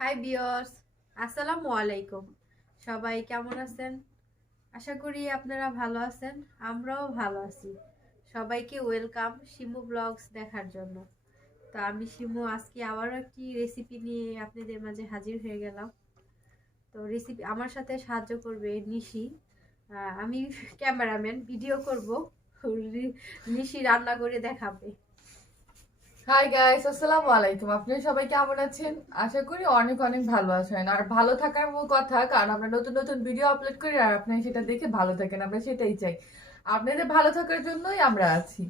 High বিয়র্স, আসসালামু আলাইকুম। সবাই কেমন আছেন? আশা করি আপনারা ভালো আছেন। আমরাও ভালো আছি। সবাইকে ওয়েলকাম শিমু ব্লগস দেখার জন্য। তো আমি শিমু আজকে আবারও একটি রেসিপি নিয়ে আপনাদের মাঝে হাজির হয়ে গেলাম। তো রেসিপি আমার সাথে সাহায্য করবে নিশি। আমি ক্যামেরাম্যান, ভিডিও করব। নিশি রান্না করে দেখাবে। হাই গাইস, আসসালামু আলাইকুম। আপনারা সবাই কেমন আছেন? আশা করি অনেক অনেক ভালো আছেন। আর ভালো থাকার মূল কথা, কারণ আমরা নতুন নতুন ভিডিও আপলোড করি আর আপনারা সেটা দেখে ভালো থাকেন, আমরা সেটাই চাই। আপনাদের ভালো থাকার জন্যই আমরা আছি।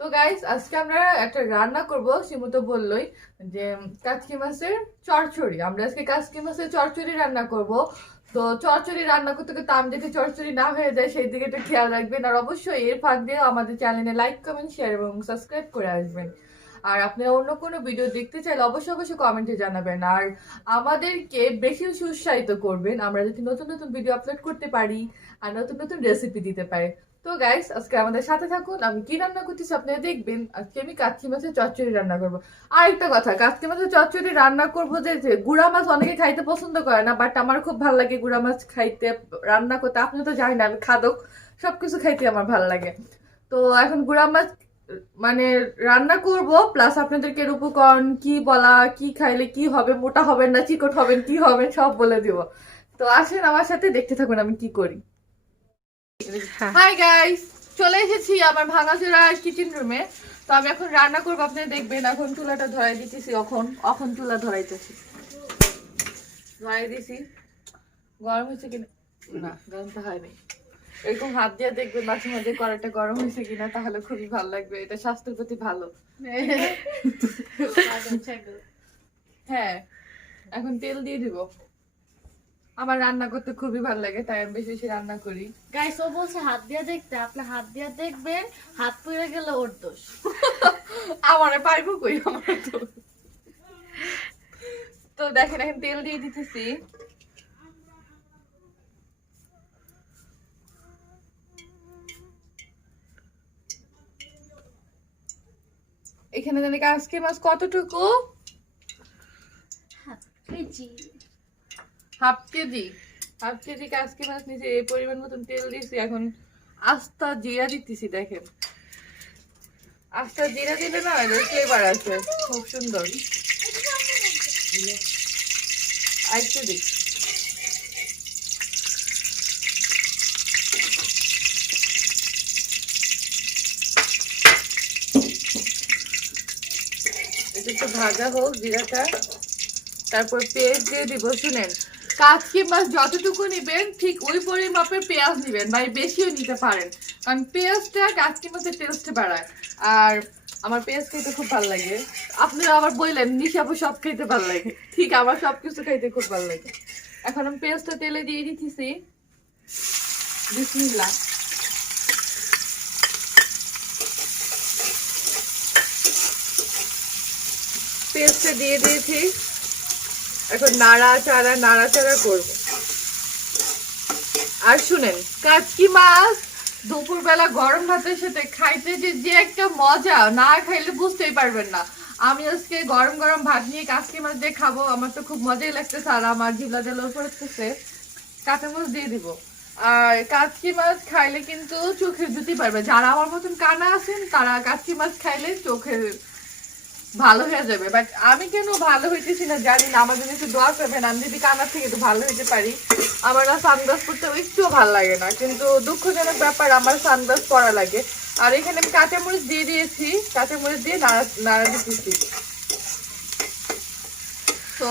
তো গাইস, আজকে আমরা একটা রান্না করব। শিমু তো বললোই যে কাচকি মাছের চচ্চড়ি। আমরা আজকে কাচকি মাছের চচ্চড়ি রান্না করব। তো চচ্চড়ি রান্না করতে করতে আমি যাতে চচ্চড়ি না হয়ে যায় সেই দিকে একটু খেয়াল রাখবেন। আর অবশ্যই এর ফাঁক দিয়ে আমাদের চ্যানেলে লাইক, কমেন্ট, শেয়ার এবং সাবস্ক্রাইব করে আসবেন। আর আপনারা অন্য কোনো ভিডিও দেখতে চাইলে অবশ্যই অবশ্যই কমেন্টে জানাবেন। আর আমাদেরকে বেশি উৎসাহিত করবেন আমরা যদি নতুন নতুন ভিডিও আপলোড করতে পারি আর নতুন নতুন রেসিপি দিতে পারি। তো গাইস, আজকে আমাদের সাথে থাকুন। আমি কি রান্না করতেছি আপনারা দেখবেন। আজকে আমি কাচ্চি মাছের চচ্চড়ি রান্না করবো। আর একটা কথা, কাচ্চি মাছের চচ্চড়ি রান্না করবো যে গুড়া মাছ অনেকে খাইতে পছন্দ করে না, বাট আমার খুব ভালো লাগে গুড়া মাছ খাইতে, রান্না করতে। আপনি তো জানেন আমি খাদক, সবকিছু খাইতে আমার ভালো লাগে। তো এখন গুড়া মাছ মানে রান্না করব, প্লাস আপনাদেরকে এর উপকরণ কি বলা, কি খাইলে কি হবে, মোটা হবেন না চিকট হবেন, কি হবেন সব বলে দিব। তো আসেন আমার সাথে দেখতে থাকুন আমি কি করি। হ্যাঁ। হাই গাইস, চলে এসেছি আমার ভাঙাচোরা কিচেন রুমে। তো আমি এখন রান্না করবো, আপনারা দেখবেন। এখন চুলাটা ধরাই দিতেছি। এখন এখন চুলা ধরাইতেছি, ধরাই দিছি। গরম হয়েছে কিনা? না, গরম তো হয়নি। এরকম হাত দিয়ে দেখবেন মাঝে মাঝে কড়াইটা গরম হয়েছে কিনা, তাহলে খুবই ভালো লাগবে। এটা স্বাস্থ্যের প্রতি ভালো। হ্যাঁ, এখন তেল দিয়ে দিব। আমার রান্না করতে খুবই ভালো লাগে, তাই আমি বেশি বেশি রান্না করি। গাইস, ও বলছে হাত দিয়ে দেখতে। আপনি হাত দিয়ে দেখবেন, হাত পুড়ে গেলে ওর দোষ। আমারে পাইবো কই, আমার তো। তো দেখেন এখন তেল দিয়ে দিতেছি। এখানে জানি আজকে মাছ কতটুকু? KG. Half KG. Half KG কাজকি মাছ নিচে এই পরিমাণ মতন তেল দিয়েছি। এখন আস্তা জিরা দিতেছি। দেখেন, আস্তা জিরা দিলে না ফ্লেভার আছে খুব সুন্দর। আরেকটু দিই। এটা একটু ভাজা হোক জিরাটা, তারপর পেঁয়াজ দিয়ে দিব। শুনেন, কাজকি মাছ যতটুকু নিবেন ঠিক ওই পরিমাপের পেঁয়াজ নিবেন, ভাই বেশিও নিতে পারেন, কারণ পেঁয়াজটা কাজকি মাছের টেস্ট বাড়ায়। আর আমার পেঁয়াজ খেতে খুব ভালো লাগে। আপনারা আবার বললেন নিশাবু সব খেতে ভালো লাগে, ঠিক আমার সবকিছু খাইতে খুব ভালো লাগে। এখন আমি পেঁয়াজটা তেলে দিয়ে দিতেছি। বিসমিল্লাহ। পেঁয়াজটা দিয়ে দিয়েছি। এখন নাড়াচাড়া করব। আর শুনেন, কাচকি মাছ দুপুরবেলা গরম ভাতের সাথে খাইতে যে যে একটা মজা, না খাইলে বুঝতেই পারবেন না। আমি আজকে গরম গরম ভাত নিয়ে কাচকি মাছ দিয়ে খাবো, আমার তো খুব মজাই লাগতেছে। আর আমার জিভটা জ্বালা পড়তেছে। কাঁচামরিচ দিয়ে দিব। আর কাচকি মাছ খাইলে কিন্তু চোখের জুতি পারবে। যারা আমার মতন কানা আছেন তারা কাচকি মাছ খাইলে চোখের ভালো হয়ে যাবে। বাট আমি কেন ভালো হইতেছি না জানি না। আমার জন্য একটু দোয়া করবেন, আমি যদি কানার থেকে একটু ভালো হইতে পারি। আমার না সানগ্লাস পরতে একটুও ভালো লাগে না, কিন্তু দুঃখজনক ব্যাপার আমার সানগ্লাস পরা লাগে। আর এখানে আমি কাঁচামরিচ দিয়ে দিয়েছি, কাঁচামরিচ দিয়ে নাড়া দিতেছি। তো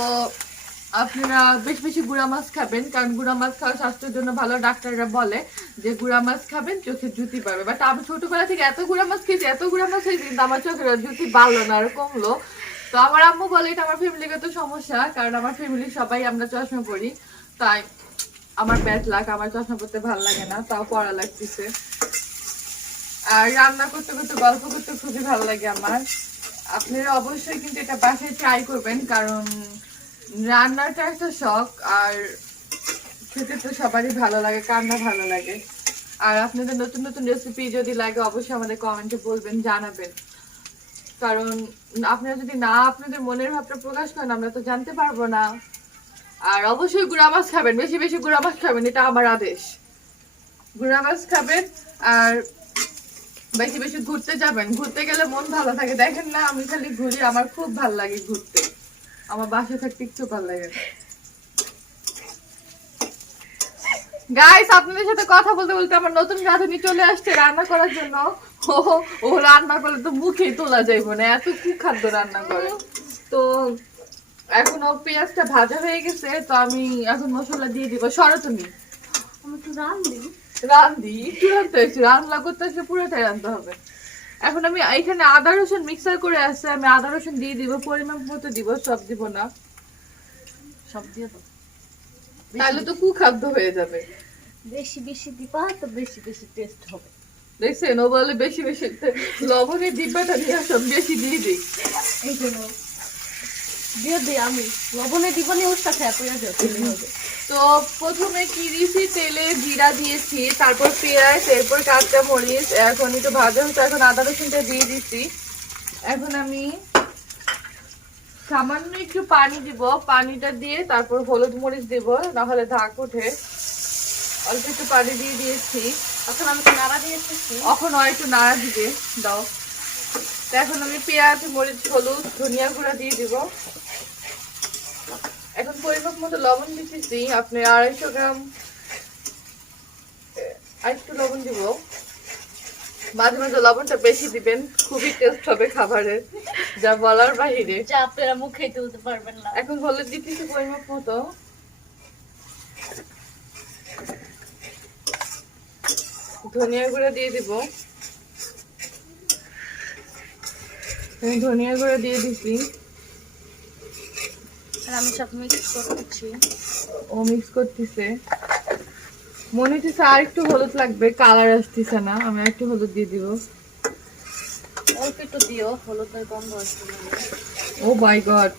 আপনারা বেশি বেশি গুঁড়া মাছ খাবেন, কারণ গুঁড়া মাছ খাওয়া স্বাস্থ্যের জন্য ভালো। ডাক্তাররা বলে যে গুঁড়া মাছ খাবেন চোখের জুতি পাবে। বাট আমি ছোটবেলা থেকে এত গুঁড়া মাছ খেয়েছি, এত গুঁড়া মাছ খেয়েছি, কিন্তু আমার চোখের জুতি বাড়লো না, আর কমলো। তো আমার আম্মু বলে এটা আমার ফ্যামিলিগত সমস্যা, কারণ আমার ফ্যামিলির সবাই আমরা চশমা পরি। তাই আমার ব্যাড লাক, আমার চশমা পরতে ভালো লাগে না, তাও পড়া লাগতেছে। আর রান্না করতে করতে গল্প করতে খুবই ভালো লাগে আমার। আপনারা অবশ্যই কিন্তু এটা বাসায় ট্রাই করবেন, কারণ রান্নাটা একটা শখ। আর খেতে তো সবারই ভালো লাগে, কার না ভালো লাগে। আর আপনাদের নতুন নতুন রেসিপি যদি লাগে অবশ্যই আমাদের কমেন্টে বলবেন, জানাবেন। কারণ আপনারা যদি না আপনাদের মনের ভাবটা প্রকাশ করেন আমরা তো জানতে পারবো না। আর অবশ্যই গুড়া মাছ খাবেন, বেশি বেশি গুড়া মাছ খাবেন, এটা আমার আদেশ। গুড়া মাছ খাবেন আর বেশি বেশি ঘুরতে যাবেন, ঘুরতে গেলে মন ভালো থাকে। দেখেন না আমি খালি ঘুরি, আমার খুব ভালো লাগে ঘুরতে, আমার বাসায় থাকতে একটু ভালো লাগে। গাইস আপনাদের সাথে কথা বলতে বলতে আমার নতুন রাঁধুনি চলে আসছে রান্না করার জন্য। ও ও রান্না করলে তো মুখেই তোলা যাইব না, এত কুখাদ্য রান্না করে। তো এখন ও পেঁয়াজটা ভাজা হয়ে গেছে, তো আমি এখন মশলা দিয়ে দিব। সরো তুমি, আমি একটু রান্ধি। রান্ধি একটু রান্ধতে হয়েছে, রান্না করতে আসলে পুরোটাই রান্ধতে হবে। এখন আমি এখানে আদা রসুন মিক্সার করে আসছে, আমি আদা রসুন দিয়ে দিব, পরিমাণ মতো দিব, সব দিব না, সব দিয়ে দাও। তাহলে তো কুখাদ্য হয়ে যাবে। বেশি বেশি দিবা তো বেশি বেশি টেস্ট হবে। দেখছেন ও বলে বেশি বেশি, লবণের ডিব্বাটা নিয়ে আসো, বেশি দিয়ে দিই। এই জন্য দিয়ে দিই আমি লবণে দিব নি, ওটা খেয়ে পেঁয়াজ হবে। তো প্রথমে কি দিয়েছি, তেলে জিরা দিয়েছি, তারপর পেঁয়াজ, এরপর কাঁচা মরিচ, এখন একটু ভাজা হচ্ছে, এখন আদা রসুনটা দিয়ে দিচ্ছি। এখন আমি সামান্য একটু পানি দিব, পানিটা দিয়ে তারপর হলুদ মরিচ দিব, নাহলে ধাক ওঠে। অল্প একটু পানি দিয়ে দিয়েছি, এখন আমি তো নাড়া দিয়ে এসেছি। এখন আর একটু নাড়া দিবে দাও। তো এখন আমি পেঁয়াজ, মরিচ, হলুদ, ধনিয়া গুঁড়া দিয়ে দিব। এখন পরিমাপ মতো লবণ দিতেছি, আপনি 250 গ্রাম আরেকটু লবণ দিব। মাঝে মাঝে লবণটা বেশি দিবেন, খুবই টেস্ট হবে খাবারের, যা বলার বাহিরে। যা আপনারা মুখে তুলতে পারবেন না। এখন হলুদ দিতেছি পরিমাপ মতো, ধনিয়া গুঁড়া দিয়ে দিব। আমি ধনিয়া গুঁড়া দিয়ে দিছি, আর আমি সব মিক্স করতেছি। ও মিক্স করতেছে। মনে হচ্ছে আর একটু হলুদ লাগবে, কালার আসতেছে না, আমি আর একটু হলুদ দিয়ে দিব। অল্প একটু দিও, হলুদের গন্ধ আসছে না। ও মাই গড,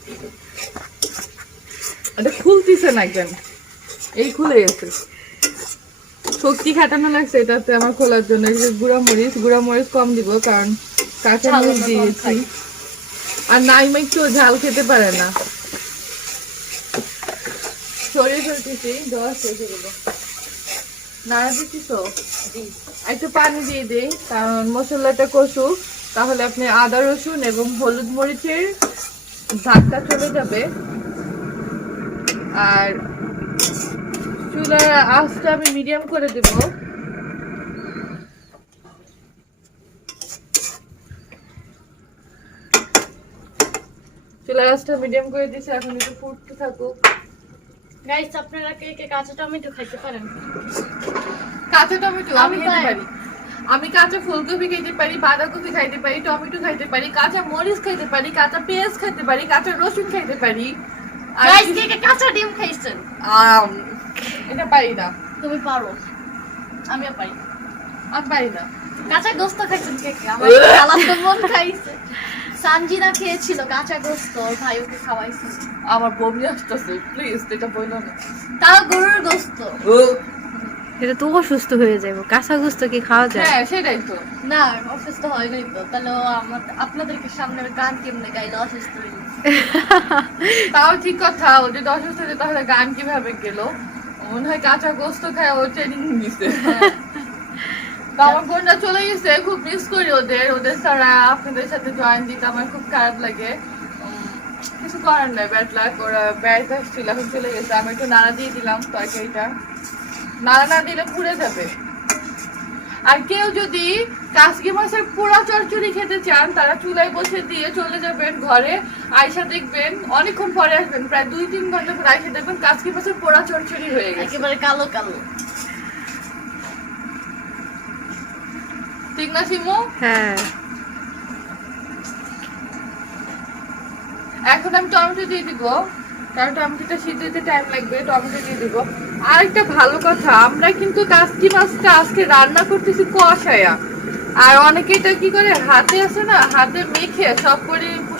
এটা খুলতেছে না কেন? এই খুলে গেছে, শক্তি খাটানো লাগছে এটাতে আমার খোলার জন্য। গুঁড়া মরিচ কম দিব, কারণ কাঁচা মরিচ দিয়েছি, আর নাইমা একটু ঝাল খেতে পারে না। সরিয়ে ফেলতেছি, দেওয়া শেষ হয়ে গেল। নাড়া দিচ্ছি তো, একটু পানি দিয়ে দিই, কারণ মশলাটা কষুক, তাহলে আপনি আদা রসুন এবং হলুদ মরিচের ঝাঁকটা চলে যাবে। আর চুলার আঁচটা আমি মিডিয়াম করে দেব। চুলার আঁচটা মিডিয়াম করে দিয়েছি, এখন একটু ফুটতে থাকুক। গাইস আপনারা কে কে কাঁচা টমেটো খাইতে পারেন? কাঁচা টমেটো আমি আমি খেতে পারি। পারি, আমি কাঁচা ফুলকপি খাইতে পারি, বাঁধাকপি খাইতে পারি, টমেটো খাইতে পারি, কাঁচা মরিচ খাইতে পারি, কাঁচা পেঁয়াজ খাইতে পারি, কাঁচা রসুন খাইতে পারি। আর গাইস কে কে কাঁচা ডিম খাইছেন? এটা পারি না, তুমি পারো, আমিও পারি। আমি পারি না। কাঁচা গোস্ত খাইছেন কে কে? আমার খালাতো তো মন খাইছে। সানজিনা খেয়েছিল কাঁচা গোস্ত, ওর ভাই ওকে খাওয়াইছে। আমার বমি আসতেছে, প্লিজ এটা বললো না। তাও গরুর গোস্ত। এটা তো অসুস্থ হয়ে যাবে, কাঁচা গোস্ত কি খাওয়া যায়? হ্যাঁ সেটাই তো। না অসুস্থ হয় নাই তো, তাহলে ও আপনাদেরকে সামনে গান কেমনে গাইলে অসুস্থ হইল? তাও ঠিক কথা, ও যদি অসুস্থ হয়েছে তাহলে গান কিভাবে গেল? মনে হয় কাঁচা গোস্ত খায় ও ট্রেনিং নিছে। তো আমার বোনরা চলে গেছে, খুব মিস করি ওদের, ওদের ছাড়া আপনাদের সাথে জয়েন দিতে আমার খুব খারাপ লাগে। কিছু করার নাই, ব্যাড লাক, ওরা বেড়াইতে আসছিল, এখন চলে গেছে। আমি একটু নাড়া দিয়ে দিলাম তরকারিটা, নাড়া না দিলে পুড়ে যাবে। আর কেউ যদি কাসকি মাছের পোড়া চচ্চড়ি খেতে চান, তারা চুলায় বসে দিয়ে চলে যাবেন ঘরে, আয়সা দেখবেন অনেকক্ষণ পরে আসবেন, প্রায় 2-3 ঘন্টা পরে আয়সা দেখবেন কাসকি মাছের পোড়া চচ্চড়ি হয়ে গেছে। একেবারে কালো কালো। ঠিক না শিমু? হ্যাঁ, এখন আমি টমেটো দিয়ে দিব, কারণ টমেটোটা সিদ্ধ হতে টাইম লাগবে, টমেটো দিয়ে দিব। আর একটা ভালো কথা, আমরা কিন্তু কাসকি মাছটা আজকে রান্না করতেছি কষায়া, আর অনেকে এটা কি করে, হাতে আছে না, হাতে মেখে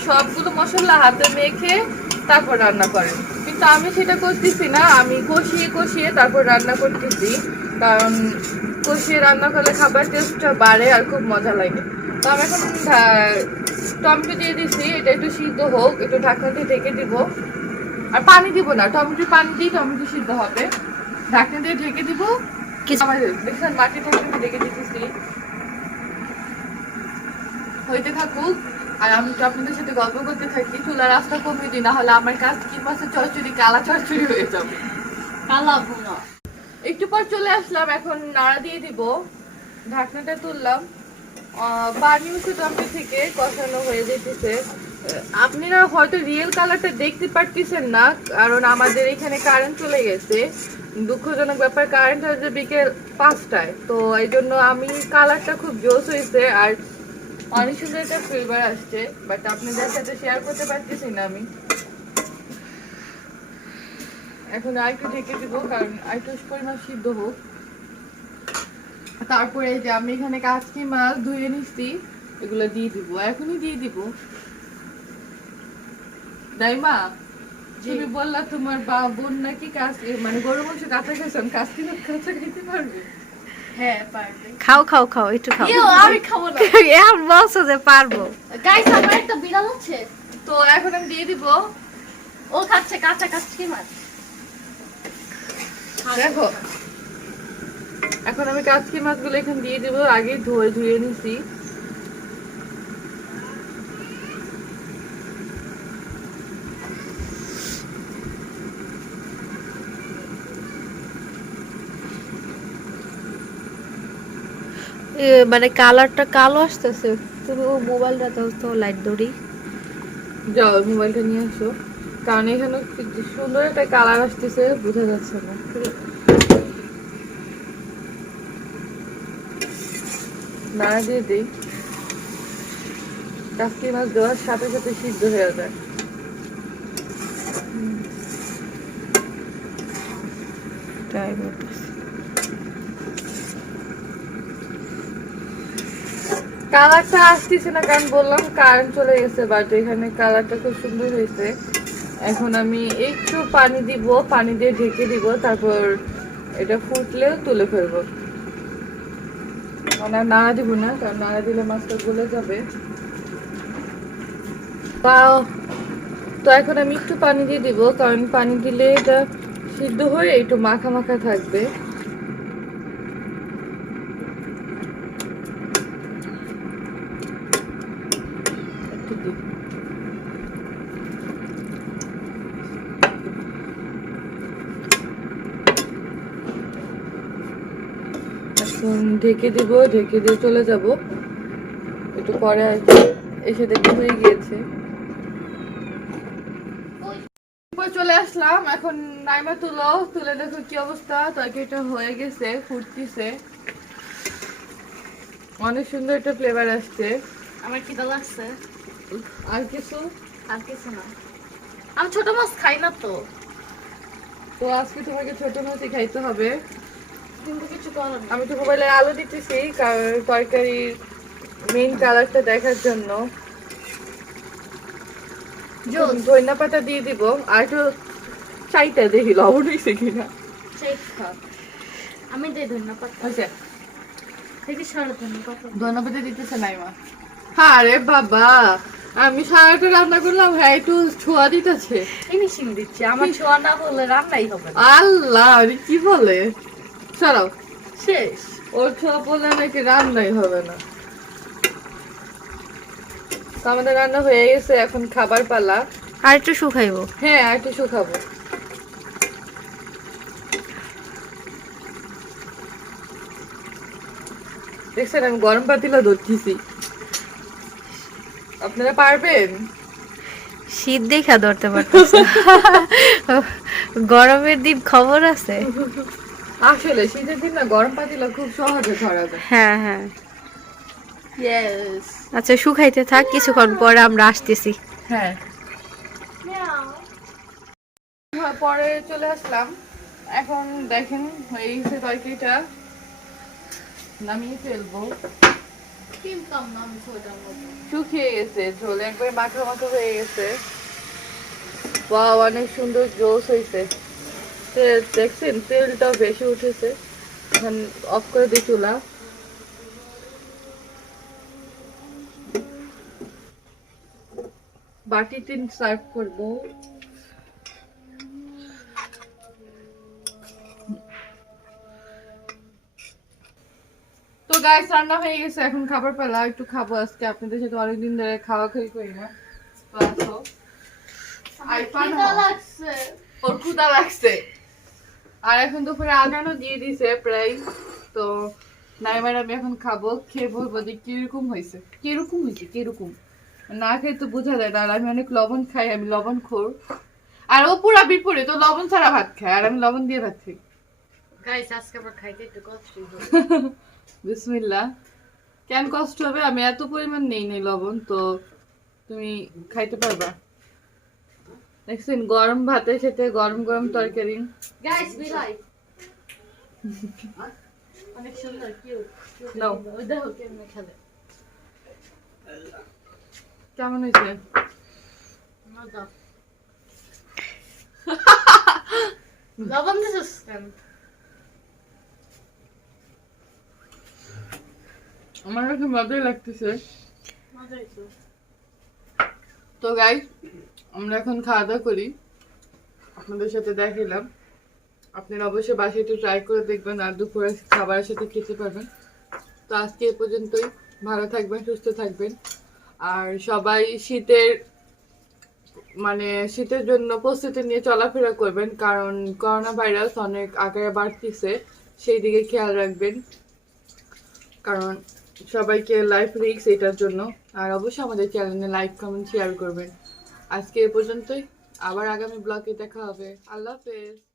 সবগুলো মশলা হাতে মেখে তারপর রান্না করে, কিন্তু আমি সেটা করতেছি না, আমি কষিয়ে কষিয়ে তারপর রান্না করতেছি, কারণ কষিয়ে রান্না করলে খাবার টেস্টটা বাড়ে আর খুব মজা লাগে। তো আমি এখন টমেটো দিয়ে দিচ্ছি, এটা একটু সিদ্ধ হোক, একটু ঢাকনা দিয়ে ঢেকে দিব। আর পানি দিব না, টমেটো পানি দিয়ে টমেটো সিদ্ধ হবে। ঢাকনা দিয়ে ঢেকে দিব। আমার দেখছেন মাটি টমেটো ঢেকে দিতেছি, হইতে থাকুক। আর আমি তো আপনাদের সাথে গল্প করতে থাকি, চুলার রাস্তা কমিয়ে দিই, না হলে আমার কাজ কি মাছের চচ্চড়ি কালা চচ্চড়ি হয়ে যাবে। কালা ভুনা। একটু পর চলে আসলাম, এখন নাড়া দিয়ে দিব। ঢাকনাটা তুললাম, পানি উঠে টমেটো থেকে কষানো হয়ে যেতেছে। আপনারা হয়তো রিয়েল কালারটা দেখতে পারতেছেন না, কারণ আমাদের এখানে কারেন্ট চলে গেছে। দুঃখজনক ব্যাপার, কারেন্ট হয়েছে বিকেল 5টায়, তো এই জন্য আমি কালারটা খুব জোস হয়েছে আর অনেক সুন্দর একটা ফ্লেভার আসছে, বাট আপনাদের সাথে শেয়ার করতে পারতেছি না আমি। এখন আরেকটু ঢেকে দিব, কারণ আরেকটু পরিমাণ সিদ্ধ হোক। তারপরে এই যে আমি এখানে কাচকি মাছ ধুয়ে নিচ্ছি, এগুলো দিয়ে দিব, এখনই দিয়ে দিব। দাইমা, তুমি বললা তোমার বোন নাকি মানে গরু মাংস কাঁচা খাইছেন, কাচকি মাছ কাঁচা খাইতে পারবে? হ্যাঁ পারবে। খাও খাও খাও, একটু খাও। আমি খাবো না। এখন বলছো যে পারবো। গাইস আমার একটা বিড়াল আছে, তো এখন আমি দিয়ে দিব। ও খাচ্ছে কাঁচা কাচকি মাছ। দেখো, এখন আমি কাচকি মাছগুলো এখানে দিয়ে দিব, আগে ধুয়ে নিছি। মানে কালারটা কালো আসতেছে। তুমি ও মোবাইলটা দাও তো, লাইট দড়ি। যাও মোবাইলটা নিয়ে আসো, কারণ এখানে কি সুন্দর একটা কালার আসতেছে, বোঝা যাচ্ছে না। নাড়া দিয়ে দিই, কাচকি মাছ দেওয়ার সাথে সাথে সিদ্ধ হয়ে যায়। কালারটা আসতেছে না, কারণ বললাম কারেন্ট চলে গেছে, বাট এখানে কালারটা খুব সুন্দর হয়েছে। এখন আমি একটু পানি দিব, পানি দিয়ে ঢেকে দিব, তারপর এটা ফুটলে তুলে ফেলবো। মানে আর নাড়া দিব না, কারণ নাড়া দিলে মাছটা গলে যাবে। তো এখন আমি একটু পানি দিয়ে দিব, কারণ পানি দিলে এটা সিদ্ধ হয়ে একটু মাখা মাখা থাকবে। একটু দিই। এখন ঢেকে দিব, ঢেকে দিয়ে চলে যাব। একটু পরে এসে দেখতে হয়ে গিয়েছে। চলে আসলাম, এখন নাইমা তুলে দেখো কি অবস্থা। তরকারিটা হয়ে গেছে, ফুটতেছে, অনেক সুন্দর একটা ফ্লেভার আসছে। আমার খিদা লাগছে। আর কিছু? আর কিছু না, আমি ছোট মাছ খাই না তো। তো আজকে তোমাকে ছোট মাছই খাইতে হবে। কিন্তু কিছু করার নেই। আমি তো মোবাইলে আলু দিতেছি, কারণ তরকারির মেইন কালারটা দেখার জন্য। ধনিয়া পাতা দিয়ে দিব, আর একটু চাইটা দেখি লবণ হয়েছে কিনা। আমি দেই ধনিয়া পাতা। আচ্ছা, দেখি সারা ধনিয়া পাতা। ধনিয়া পাতা দিতেছে নাইমা। আরে বাবা, আমি সারাটা রান্না করলাম, হ্যাঁ একটু ছোঁয়া দিতেছে। ফিনিশিং দিচ্ছি, আমার ছোঁয়া না হলে রান্নাই হবে না। আল্লাহ, আরে কি বলে, সরাও। শেষ। ওর ছোঁয়া বললে নাকি রান্নাই হবে না। তো আমাদের রান্না হয়ে গেছে, এখন খাবার পালা। আর একটু শুকাইবো। হ্যাঁ, আর একটু শুকাবো। দেখছেন আমি গরম পাতিলা ধরতেছি, আপনারা পারবেন? শীত দেখা ধরতে পারতেছে। গরমের দিন খবর আছে। আসলে শীতের দিন না গরম পাতিলা খুব সহজে ধরা যায়। হ্যাঁ হ্যাঁ। ইয়েস। আচ্ছা শুকাইতে থাক, কিছুক্ষণ পরে আমরা আসতেছি। হ্যাঁ, পরে চলে আসলাম। এখন দেখেন হয়ে গেছে তরকারিটা, নামিয়ে ফেলবো। কিনতাম না আমি ছোটার মতো। শুকিয়ে গেছে, ঝোল একবার মাখা মাখা হয়ে গেছে। বাহ, অনেক সুন্দর জোস হয়েছে। তেল দেখছেন, তেলটাও বেশি উঠেছে। এখন অফ করে দিই চুলা। বাটিতে সার্ভ করবো। গাইস রান্না হয়ে গেছে, এখন খাবার পালা, একটু খাবো আজকে। আপনাদের সাথে অনেকদিন ধরে খাওয়া খাই করি না। তো আসো। আইফান খিদা লাগছে। ওর ক্ষুধা লাগছে। আর এখন দুপুরে আজানও দিয়ে দিছে প্রায়। তো নাইমার আমি এখন খাবো, খেয়ে বলবো যে কিরকম হয়েছে। কিরকম না খেয়ে তো বোঝা যায় না। আর আমি অনেক লবণ খাই, আমি লবণ খোর। আর ও পুরা বিপরীত, তো লবণ ছাড়া ভাত খায় আর আমি লবণ দিয়ে ভাত খাই। গাইস আজকে আমার খাইতে একটু কষ্ট হইলো। বিসমিল্লাহ। কেন কষ্ট হবে? আমি এত পরিমাণ নেই লবণ, তো তুমি খাইতে পারবা। দেখছেন গরম ভাতের সাথে গরম গরম তরকারি। গাইস বিলাই অনেক সুন্দর কিউট। নাও। ওই দেখো কেমনে খেলে। কেমন হয়েছে? মজা। লবণ দিছিস কেন? আমার কাছে মজাই লাগতেছে। মজা হইছে। তো গাইস আমরা এখন খাওয়া দাওয়া করি, আপনাদের সাথে দেখালাম। আপনারা অবশ্যই বাসায় একটু ট্রাই করে দেখবেন আর দুপুরে খাবারের সাথে খেতে পারবেন। তো আজকে এ পর্যন্তই। ভালো থাকবেন, সুস্থ থাকবেন। আর সবাই শীতের জন্য প্রস্তুতি নিয়ে চলাফেরা করবেন, কারণ করোনা ভাইরাস অনেক আকারে বাড়তেছে, সেই দিকে খেয়াল রাখবেন। কারণ সবাইকে লাইফ রিস্ক এটার জন্য। আর অবশ্যই আমাদের চ্যানেলে লাইক কমেন্ট শেয়ার করবেন। আজকে এ পর্যন্তই, আবার আগামী ব্লগে দেখা হবে। আল্লাহ হাফেজ।